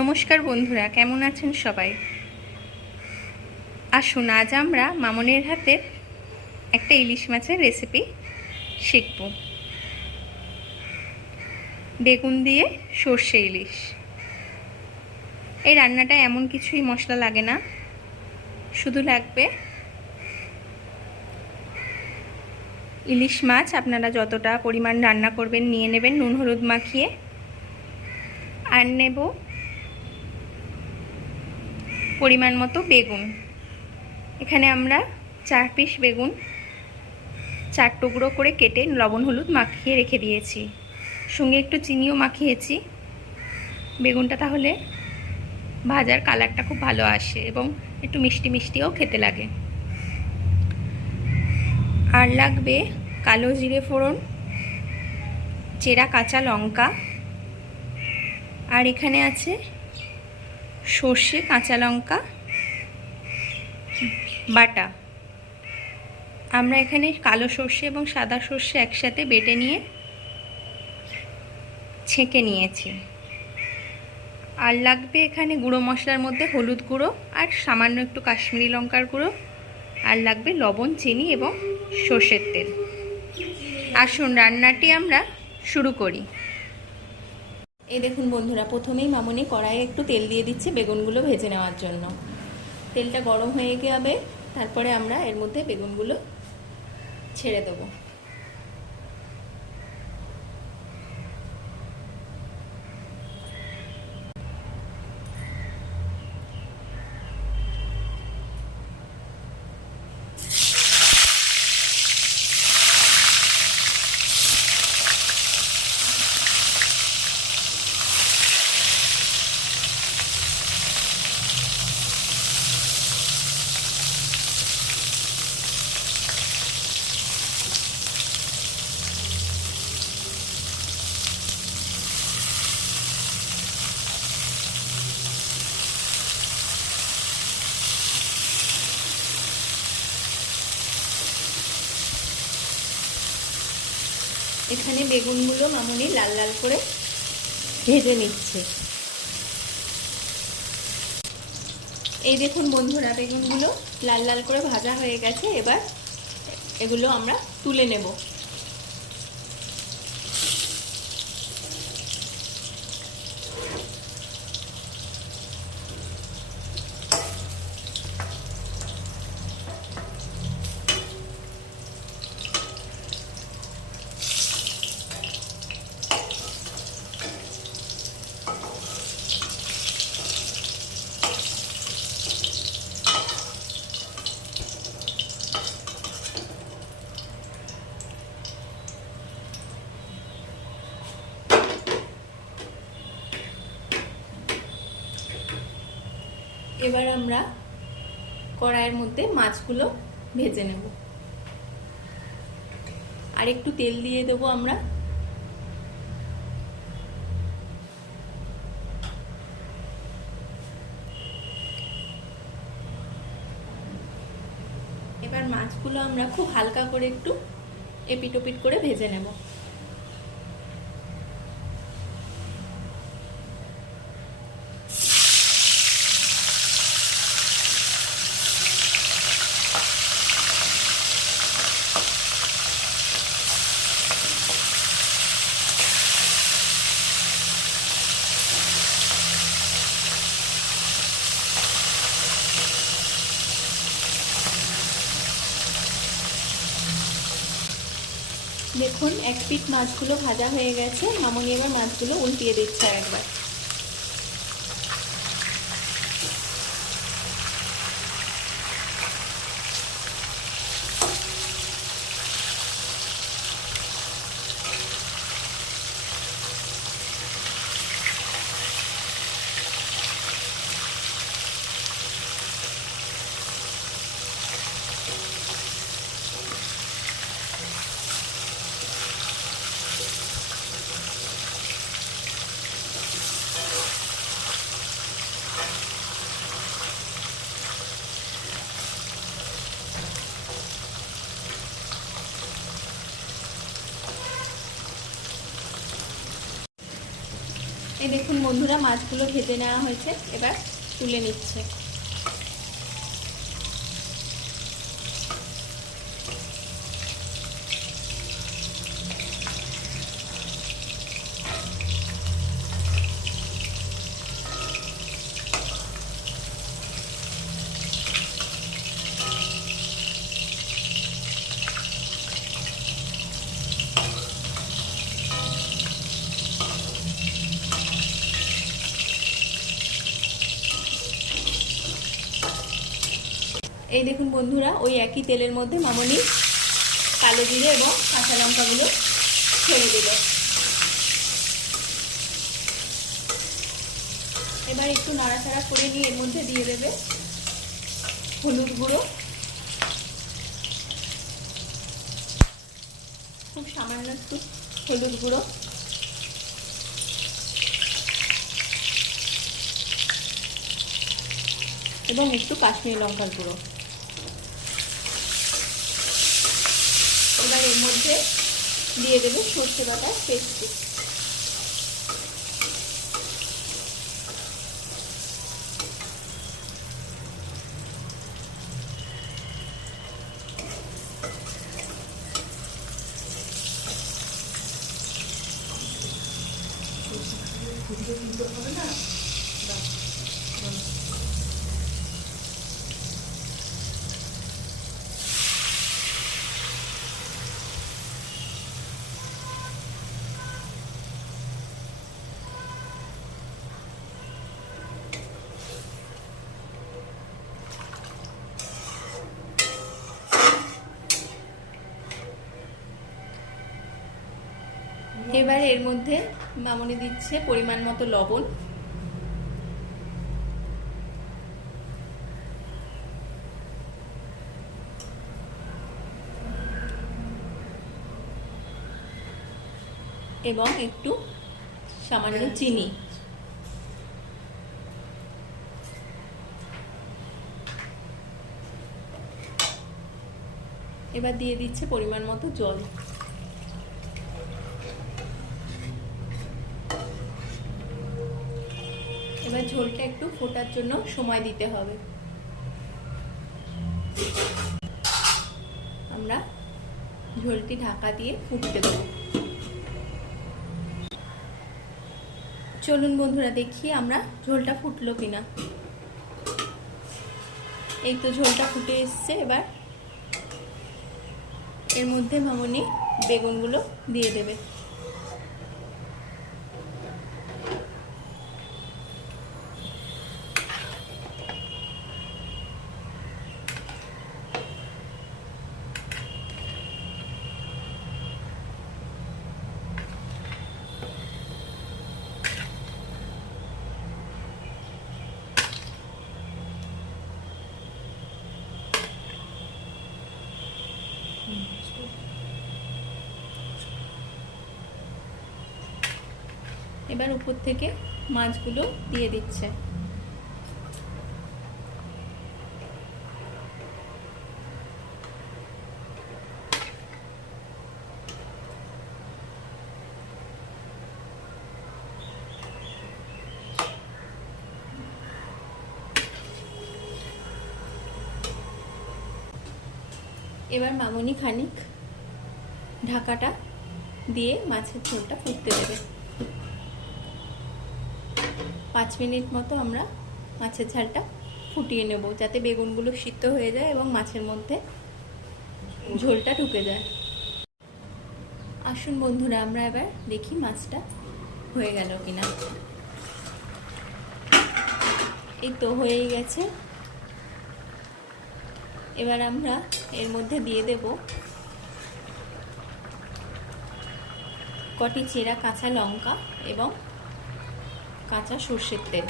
নমস্কার বন্ধুরা, কেমন আছেন সবাই? আসুন আজ আমরা মামনের হাতের একটা ইলিশ মাছের রেসিপি শিখব। বেগুন দিয়ে সর্ষে ইলিশ। এই রান্নাটা এমন কিছুই মশলা লাগে না, শুধু লাগবে ইলিশ মাছ। আপনারা যতটা পরিমাণ রান্না করবেন নিয়ে নেবেন নুন হলুদ মাখিয়ে। আর নেব পরিমাণ মতো বেগুন। এখানে আমরা 4 পিস বেগুন 4 টুকরো করে কেটে লবণ হলুদ মাখিয়ে রেখে দিয়েছি, সঙ্গে একটু চিনিও মাখিয়েছি। বেগুনটা তাহলে ভাজার কালারটা খুব ভালো আসে এবং একটু মিষ্টি মিষ্টিও খেতে লাগে। আর লাগবে কালো জিরে ফোড়ন, চেরা কাঁচা লঙ্কা, আর এখানে আছে সর্ষে কাঁচা লঙ্কা বাটা। আমরা এখানে কালো সর্ষে এবং সাদা সর্ষে একসাথে বেটে নিয়ে ছেঁকে নিয়েছি। আর লাগবে এখানে গুঁড়ো মশলার মধ্যে হলুদ গুঁড়ো আর সামান্য একটু কাশ্মীরি লঙ্কার গুঁড়ো, আর লাগবে লবণ, চিনি এবং সর্ষের তেল। আসুন রান্নাটি আমরা শুরু করি। এই দেখুন বন্ধুরা, প্রথমেই মামনি কড়াইয়ে একটু তেল দিয়ে দিচ্ছে বেগুনগুলো ভেজে নেওয়ার জন্য। তেলটা গরম হয়ে যাবে, তারপরে আমরা এর মধ্যে বেগুনগুলো ছেড়ে দেবো। এখানে বেগুনগুলো মামনি লাল লাল করে ভেজে নিচ্ছে। এই দেখুন বন্ধুরা, বেগুনগুলো লাল লাল করে ভাজা হয়ে গেছে। এবার এগুলো আমরা তুলে নেব। এবার আমরা কড়াইয়ের মধ্যে মাছগুলো ভেজে নেব। আর একটু তেল দিয়ে দেবো আমরা। এবার মাছগুলো আমরা খুব হালকা করে একটু এপিট ওপিট করে ভেজে নেব। দেখুন এক পিঠ মাছগুলো ভাজা হয়ে গেছে। মামনি এবার মাছগুলো উল্টিয়ে দিচ্ছে একবার। এই দেখুন বন্ধুরা, মাছগুলো ভেজে নেওয়া হয়েছে, এবার তুলে নিচ্ছে। এই দেখুন বন্ধুরা, ওই একই তেলের মধ্যে মামনি কালো জিরে এবং কাঁচা লঙ্কাগুলো ছেড়ে দিল। এবার একটু নাড়াচাড়া করে নিয়ে এর মধ্যে দিয়ে দেবে হলুদ গুঁড়ো, খুব সামান্য একটু হলুদ গুঁড়ো, এবং একটু কাশ্মীরি লঙ্কার গুঁড়ো। এবার এর মধ্যে দিয়ে দেবো সর্ষে বাটার পেস্ট। এবার এর মধ্যে মামনি দিচ্ছে পরিমাণ মতো লবণ, এবং একটু সামান্য চিনি। এবার দিয়ে দিচ্ছে পরিমাণ মতো জল। এবার ঝোলটা একটু ফোটার জন্য সময় দিতে হবে। আমরা ঝোলটি ঢাকা দিয়ে ফুটতে দেব। চলুন বন্ধুরা, দেখি আমরা ঝোলটা ফুটলো কিনা। এই তো ঝোলটা ফুটে এসছে। এবার এর মধ্যে মামনি বেগুনগুলো দিয়ে দেবে। এবার উপর থেকে মাছগুলো দিয়ে দিচ্ছে। এবার মামনি খানিক ঢাকাটা দিয়ে মাছের ঝোলটা ফুটতে দেবে। 5 মিনিট মতো আমরা মাছের ঝালটা ফুটিয়ে নেব, যাতে বেগুনগুলো সিদ্ধ হয়ে যায় এবং মাছের মধ্যে ঝোলটা ঢুকে যায়। আসুন বন্ধুরা, আমরা এবার দেখি মাছটা হয়ে গেল কিনা। এই তো হয়েই গেছে। এবার আমরা এর মধ্যে দিয়ে দেব কটি চেরা কাঁচা লঙ্কা এবং কাঁচা সর্ষের তেল।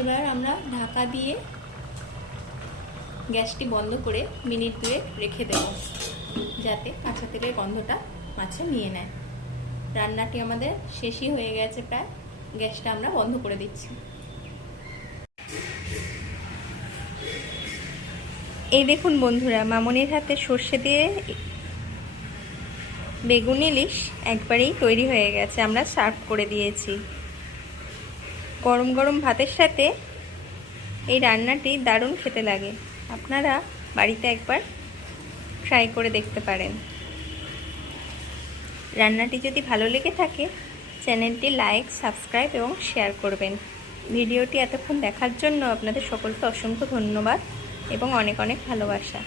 এবার আমরা ঢাকা দিয়ে গ্যাসটি বন্ধ করে মিনিট 2 রেখে দেব, যাতে কাঁচা তেলের গন্ধটা মাছে নিয়ে নেয়। রান্নাটি আমাদের শেষই হয়ে গেছে প্রায়। গ্যাসটা আমরা বন্ধ করে দিচ্ছি। এই দেখুন বন্ধুরা, মামনির হাতে সর্ষে দিয়ে বেগুন ইলিশ একবারেই তৈরি হয়ে গেছে। আমরা সার্ভ করে দিয়েছি। গরম গরম ভাতের সাথে এই রান্নাটি দারুণ খেতে লাগে। আপনারা বাড়িতে একবার ট্রাই করে দেখতে পারেন। রান্নাটি যদি ভালো লেগে থাকে চ্যানেলটি লাইক, সাবস্ক্রাইব এবং শেয়ার করবেন। ভিডিওটি এতক্ষণ দেখার জন্য আপনাদের সকলকে অসংখ্য ধন্যবাদ এবং অনেক অনেক ভালোবাসা।